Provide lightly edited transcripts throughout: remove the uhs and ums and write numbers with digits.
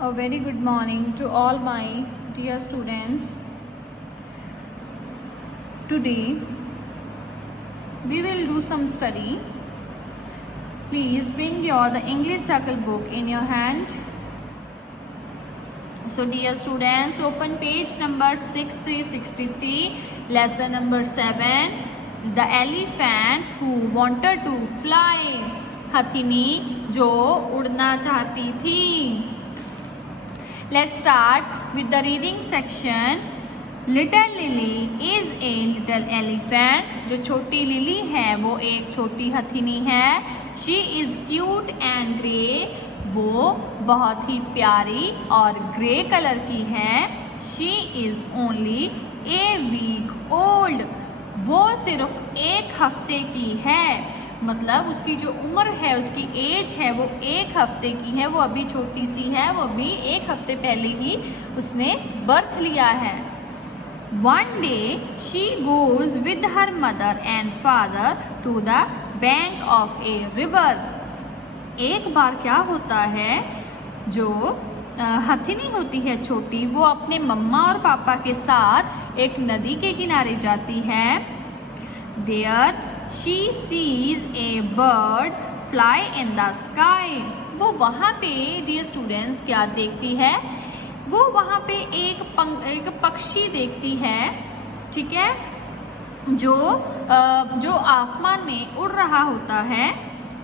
A very good morning to all my dear students. Today we will do some study. Please bring the English circle book in your hand. So dear students, open page number 6363, lesson number 7. The elephant who wanted to fly. हथिनी जो उड़ना चाहती थी. Let's start with the reading section. Little Lily is a little elephant. जो छोटी lily है वो एक छोटी हथिनी है. She is cute and grey. वो बहुत ही प्यारी और ग्रे कलर की है. She is only a week old. वो सिर्फ एक हफ्ते की है. मतलब उसकी जो उम्र है, उसकी एज है वो एक हफ्ते की है. वो अभी छोटी सी है, वो अभी एक हफ्ते पहले ही उसने बर्थ लिया है. One day she goes with her mother and father to the bank of a river. एक बार क्या होता है, जो हथिनी होती है छोटी, वो अपने मम्मा और पापा के साथ एक नदी के किनारे जाती है. There she sees a bird fly in the sky. वो वहाँ पे डियर स्टूडेंट्स क्या देखती है, वो वहाँ पे एक पक्षी देखती है. ठीक है, जो आसमान में उड़ रहा होता है.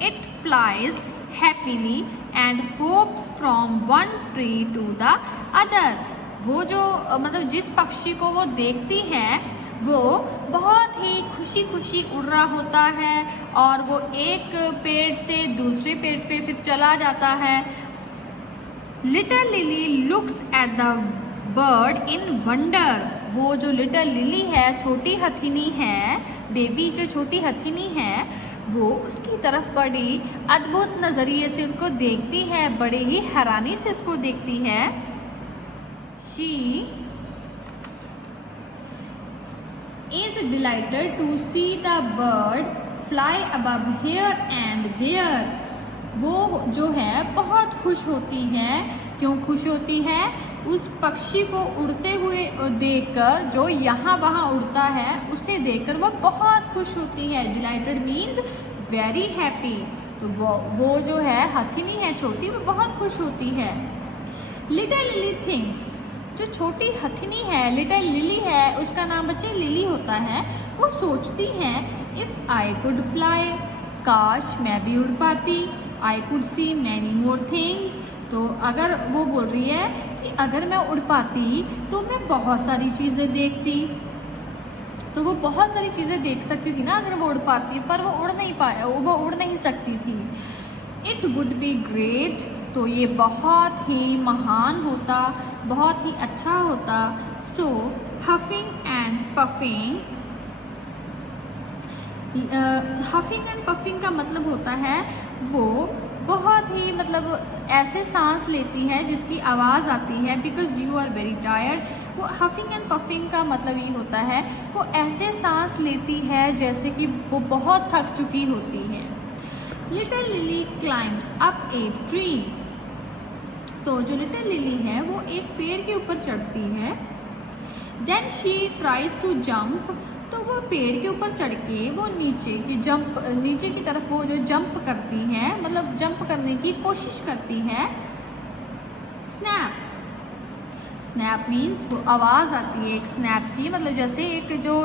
It flies happily and hops from one tree to the other. वो जो मतलब जिस पक्षी को वो देखती है वो बहुत ही खुशी खुशी उड़ रहा होता है और वो एक पेड़ से दूसरे पेड़ पे फिर चला जाता है. Little lily looks at the bird in wonder. वो जो लिटिल लिली है, छोटी हथिनी है, बेबी जो छोटी हथिनी है, वो उसकी तरफ बड़ी अद्भुत नज़रिए से उसको देखती है, बड़े ही हैरानी से उसको देखती है. She is delighted to see the bird fly above here and there. वो जो है बहुत खुश होती है. क्यों खुश होती है? उस पक्षी को उड़ते हुए देखकर, जो यहाँ वहाँ उड़ता है उसे देखकर वो बहुत खुश होती है. Delighted means very happy. तो वो जो है हथिनी है छोटी, वो बहुत खुश होती है. Little Lily thinks. जो छोटी हथिनी है, लिटिल लिली है, उसका नाम बच्चे लिली होता है. वो सोचती है इफ़ आई कुड फ्लाई, काश मैं भी उड़ पाती. I could see many more things. तो अगर वो बोल रही है कि अगर मैं उड़ पाती तो मैं बहुत सारी चीज़ें देखती. तो वो बहुत सारी चीज़ें देख सकती थी ना अगर वो उड़ पाती, पर वो उड़ नहीं सकती थी. It would be great. तो ये बहुत ही महान होता, बहुत ही अच्छा होता. सो हफिंग एंड पफिंग. हफिंग एंड पफिंग का मतलब होता है वो बहुत ही मतलब ऐसे सांस लेती है जिसकी आवाज़ आती है. Because you are very tired. वो हफिंग एंड पफिंग का मतलब ये होता है वो ऐसे सांस लेती है जैसे कि वो बहुत थक चुकी होती है. Little Lily climbs up a tree. तो जो लिटिल लिली है वो एक पेड़ के ऊपर चढ़ती है. Then she tries to jump. तो वो पेड़ के ऊपर चढ़ के वो नीचे की तरफ वो जो जंप करती है, मतलब जंप करने की कोशिश करती है. स्नैप. स्नैप मीन्स वो आवाज़ आती है एक स्नैप की, मतलब जैसे एक जो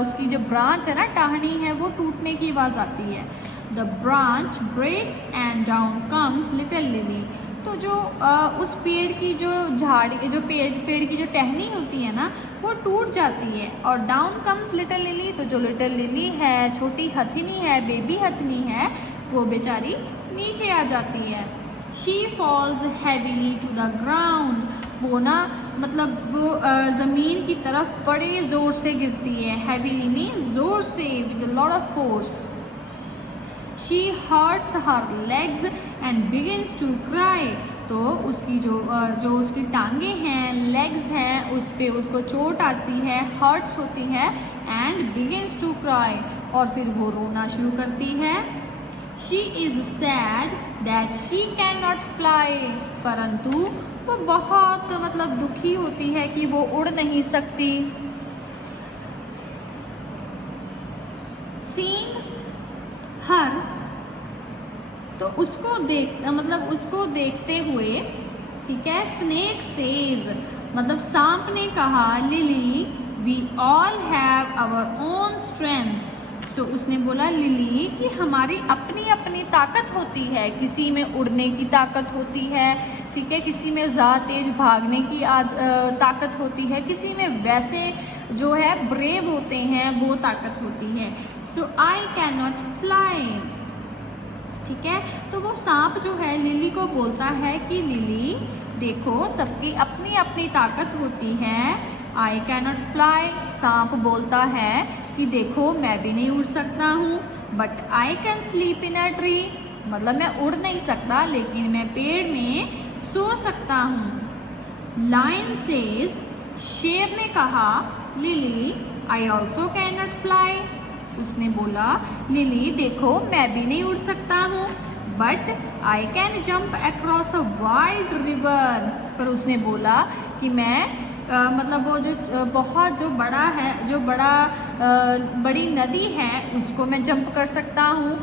उसकी जो ब्रांच है ना, टहनी है, वो टूटने की आवाज़ आती है. The branch breaks and down comes little Lily. तो जो उस पेड़ की जो पेड़ की जो टहनी होती है ना, वो टूट जाती है और डाउन कम्स लिटिल लिली. तो जो लिटिल लिली है, छोटी हथिनी है, बेबी हथिनी है, वो बेचारी नीचे आ जाती है. She falls heavily to the ground. वो ना मतलब वो ज़मीन की तरफ बड़े ज़ोर से गिरती है. हैवीली मीन्स ज़ोर से, with a lot of force. She hurts her legs and begins to cry. तो उसकी जो उसकी टांगे हैं, लेग्स हैं, उस पे उसको चोट आती है, हर्ट्स होती है. And begins to cry. और फिर वो रोना शुरू करती है. She is sad that she cannot fly. परंतु वो बहुत मतलब दुखी होती है कि वो उड़ नहीं सकती। सीइंग हर, तो उसको देखते हुए, ठीक है, स्नेक सेज, मतलब सांप ने कहा, Lily we all have our own strengths. तो उसने बोला लिली कि हमारी अपनी अपनी ताकत होती है, किसी में उड़ने की ताकत होती है, ठीक है, किसी में ज़्यादा तेज भागने की ताकत होती है, किसी में वैसे जो है ब्रेव होते हैं वो ताकत होती है। सो आई कैन नॉट फ्लाई, ठीक है। तो वो सांप जो है लिली को बोलता है कि लिली देखो, सबकी अपनी अपनी ताकत होती है। आई कैन नॉट फ्लाई, सांप बोलता है कि देखो मैं भी नहीं उड़ सकता हूँ, but I can sleep in a tree, मतलब मैं उड़ नहीं सकता लेकिन मैं पेड़ में सो सकता हूँ। लायन सेज, शेर ने कहा, lily I also can not fly, उसने बोला लिली देखो मैं भी नहीं उड़ सकता हूँ, but I can jump across a wide river, पर उसने बोला कि मैं मतलब वो जो बहुत जो बड़ा है, जो बड़ी नदी है उसको मैं जंप कर सकता हूँ,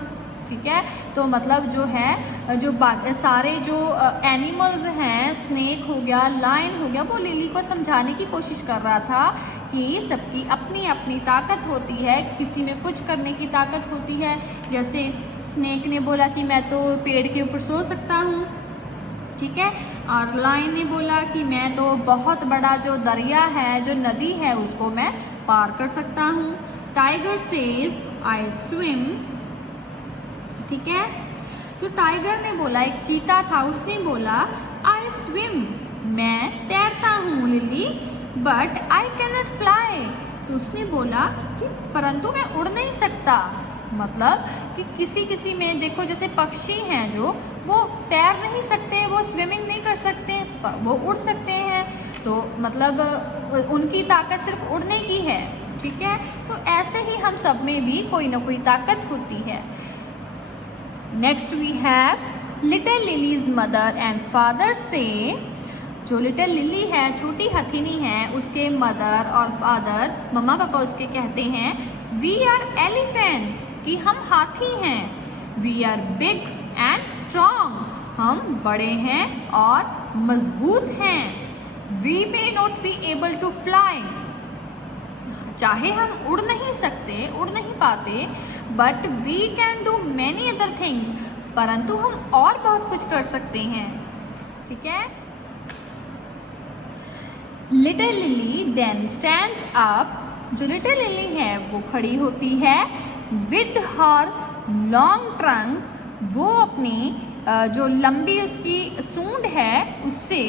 ठीक है। तो मतलब जो है जो सारे जो एनिमल्स हैं, स्नेक हो गया, लायन हो गया, वो लिली को समझाने की कोशिश कर रहा था कि सबकी अपनी अपनी ताकत होती है, किसी में कुछ करने की ताकत होती है। जैसे स्नेक ने बोला कि मैं तो पेड़ के ऊपर सो सकता हूँ, ठीक है, और लायन ने बोला कि मैं तो बहुत बड़ा जो दरिया है, जो नदी है, उसको मैं पार कर सकता हूँ। टाइगर सेज आई स्विम, ठीक है। तो टाइगर ने बोला, एक चीता था, उसने बोला आई स्विम, मैं तैरता हूँ lily, but I can not fly, तो उसने बोला कि परंतु मैं उड़ नहीं सकता। मतलब कि किसी में देखो, जैसे पक्षी हैं जो वो तैर नहीं सकते, वो स्विमिंग नहीं कर सकते, वो उड़ सकते हैं, तो मतलब उनकी ताकत सिर्फ उड़ने की है, ठीक है। तो ऐसे ही हम सब में भी कोई ना कोई ताकत होती है। Next we have little Lily's mother and father से, जो लिटिल लिली है, छोटी हथिनी है, उसके मदर और फादर, मम्मा पापा उसके कहते हैं, वी आर एलिफेंट्स, कि हम हाथी हैं। We are big and strong, हम बड़े हैं और मजबूत हैं। We may not be able to fly, चाहे हम उड़ नहीं पाते, but we can do many other things, परंतु हम और बहुत कुछ कर सकते हैं, ठीक है। Little Lily then stands up, जो लिटिल लिली है वो खड़ी होती है। विद हर लॉन्ग ट्रंक, वो अपनी जो लंबी उसकी सूंड है उससे,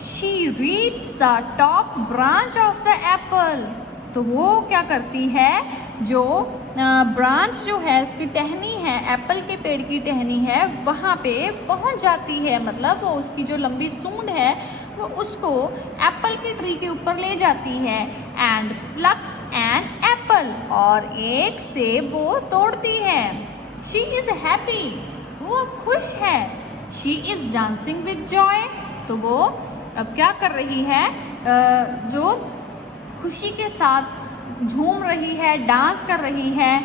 she reads the top branch of the Apple, तो वो क्या करती है, जो ब्रांच जो है, उसकी टहनी है, एप्पल के पेड़ की टहनी है, वहाँ पे पहुँच जाती है। मतलब वो उसकी जो लंबी सूंड है वो उसको एप्पल की ट्री के ऊपर ले जाती है। एंड प्लक्स एन एप्पल, और एक सेब वो तोड़ती है। शी इज़ हैप्पी, वो खुश है। She is dancing with Joy, तो वो अब क्या कर रही है, जो खुशी के साथ झूम रही है, डांस कर रही है।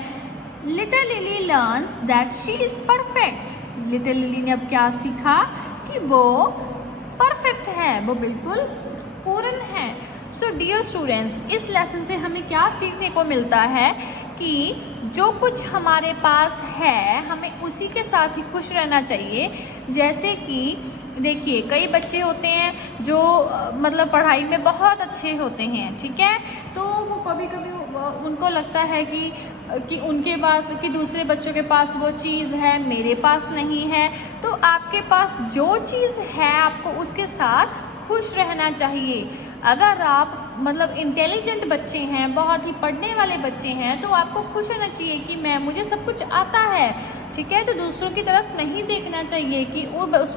Little lily learns that she is perfect, little lily ने अब क्या सीखा कि वो परफेक्ट है, वो बिल्कुल पूर्ण है। सो डियर स्टूडेंट्स, इस लेसन से हमें क्या सीखने को मिलता है कि जो कुछ हमारे पास है हमें उसी के साथ ही खुश रहना चाहिए। जैसे कि देखिए, कई बच्चे होते हैं जो मतलब पढ़ाई में बहुत अच्छे होते हैं, ठीक है, तो वो कभी कभी उनको लगता है कि उनके पास, कि दूसरे बच्चों के पास वो चीज़ है, मेरे पास नहीं है। तो आपके पास जो चीज़ है आपको उसके साथ खुश रहना चाहिए। अगर आप मतलब इंटेलिजेंट बच्चे हैं, बहुत ही पढ़ने वाले बच्चे हैं, तो आपको खुश होना चाहिए कि मुझे सब कुछ आता है, ठीक है। तो दूसरों की तरफ नहीं देखना चाहिए कि उस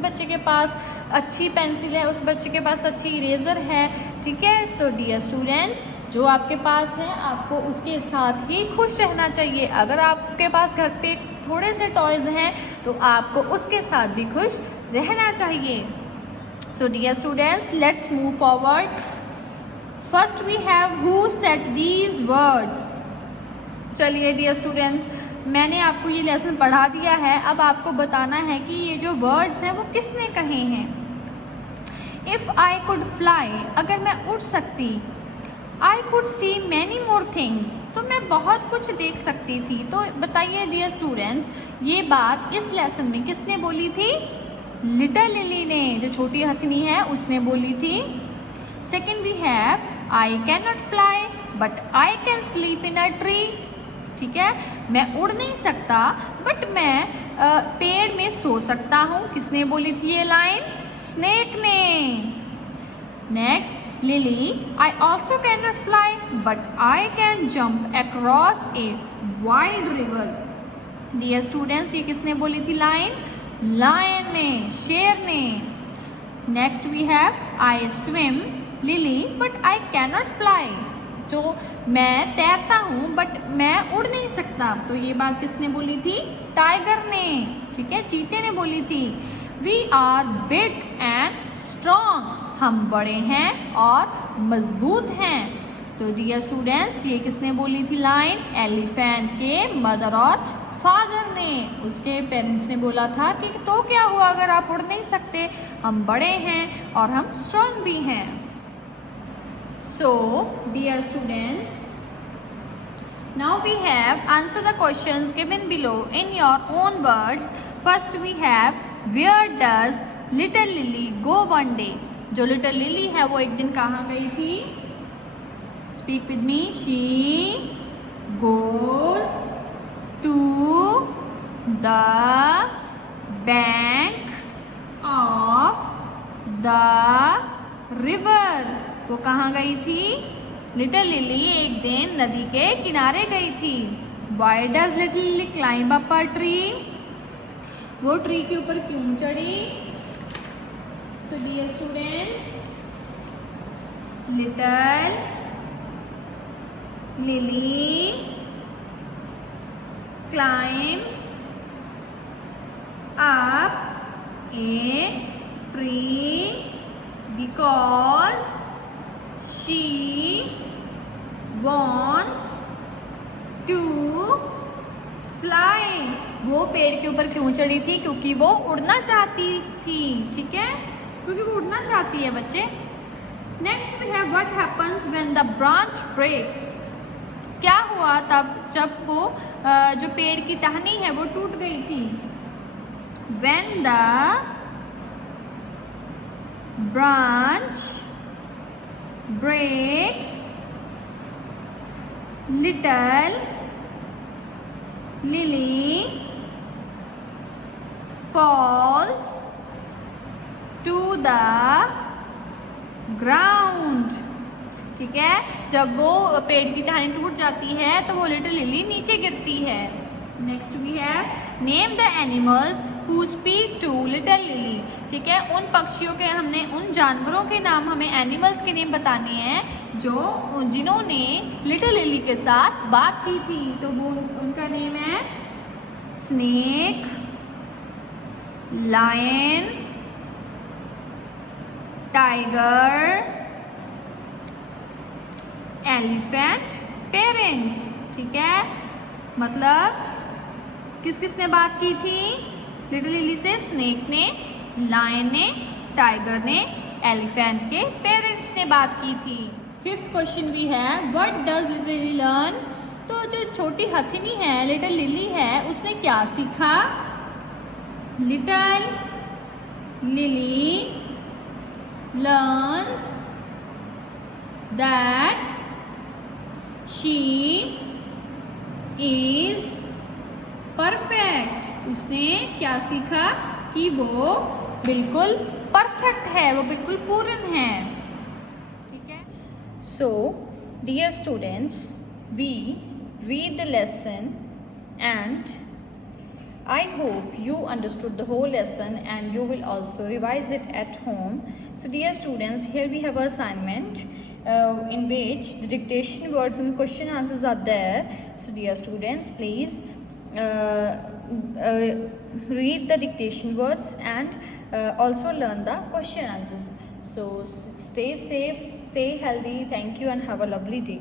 बच्चे के पास अच्छी पेंसिल है, उस बच्चे के पास अच्छी इरेज़र है, ठीक है। सो डियर स्टूडेंट्स, जो आपके पास है आपको उसके साथ ही खुश रहना चाहिए। अगर आपके पास घर पे थोड़े से टॉयज़ हैं तो आपको उसके साथ भी खुश रहना चाहिए। So dear students, let's move forward. First we have who said these words. चलिए डियर स्टूडेंट्स, मैंने आपको ये लेसन पढ़ा दिया है, अब आपको बताना है कि ये जो वर्ड्स हैं वो किसने कहे हैं। इफ़ आई कुड फ्लाई, अगर मैं उड़ सकती, I could see many more things, तो मैं बहुत कुछ देख सकती थी। तो बताइए डियर स्टूडेंट्स, ये बात इस लेसन में किसने बोली थी? लिटिल लिली ने, जो छोटी हथनी है उसने बोली थी। Second we have I can not fly but I can sleep in a tree. ठीक है, मैं उड़ नहीं सकता बट मैं पेड़ में सो सकता हूँ। किसने बोली थी ये लाइन? स्नेक ने। Next, Lily, I also can not fly but I can jump across a wide river. Dear students, ये किसने बोली थी लाइन? लायन ने, शेर ने। Next we have I swim Lily but I can not fly, जो मैं तैरता हूँ बट मैं उड़ नहीं सकता। तो ये बात किसने बोली थी? टाइगर ने। ठीक है, चीते ने बोली थी। We are big and strong, हम बड़े हैं और मजबूत हैं। तो डियर स्टूडेंट्स, ये किसने बोली थी लाइन? एलिफेंट के मदर और फादर ने। उसके पेरेंट्स ने बोला था कि तो क्या हुआ अगर आप उड़ नहीं सकते, हम बड़े हैं और हम स्ट्रॉन्ग भी हैं। So, dear students, now we have answer the questions given below in your own words. First we have, where does little Lily go one day? जो little Lily है वो एक दिन कहाँ गई थी? Speak with me. She goes to the bank of the river. वो कहाँ गई थी? लिटिल लिली एक दिन नदी के किनारे गई थी। Why does little Lily climb up a tree? वो ट्री के ऊपर क्यों चढ़ी? So dear students, little Lily climbs up a tree because she wants to fly. वो पेड़ के ऊपर क्यों चढ़ी थी? क्योंकि वो उड़ना चाहती थी। ठीक है, क्योंकि वो उड़ना चाहती है बच्चे। Next we have what happens when the branch breaks. क्या हुआ तब जब वो जो पेड़ की टहनी है वो टूट गई थी? When the branch breaks, little lily falls to the ground. ठीक है, जब वो पेड़ की टहनी टूट जाती है तो वो लिटिल लिली नीचे गिरती है। Next we have name the animals who speak to little Lily. ठीक है, उन पक्षियों के हमने उन जानवरों के नाम, हमें एनिमल्स के नेम बताने हैं जो जिन्होंने लिटिल लिली के साथ बात की थी। तो वो उनका नेम है snake, lion, tiger, elephant, parents. ठीक है, मतलब किस किस ने बात की थी लिटिल लिली से? स्नेक ने, लायन ने, टाइगर ने, एलिफेंट के पेरेंट्स ने बात की थी। फिफ्थ क्वेश्चन भी है, what does little Lily learn? तो जो छोटी हथिनी है लिटिल लिली है उसने क्या सीखा? Little lily learns that she is perfect. उसने क्या सीखा? कि वो बिल्कुल परफेक्ट है, वो बिल्कुल पूर्ण है। ठीक है, so dear students, we read the lesson and I hope you understood the whole lesson and you will also revise it at home. So dear students, here we have an assignment in which the dictation words and question answers are there. So dear students, please read the dictation words and also learn the question answers. So stay safe, stay healthy. Thank you and have a lovely day.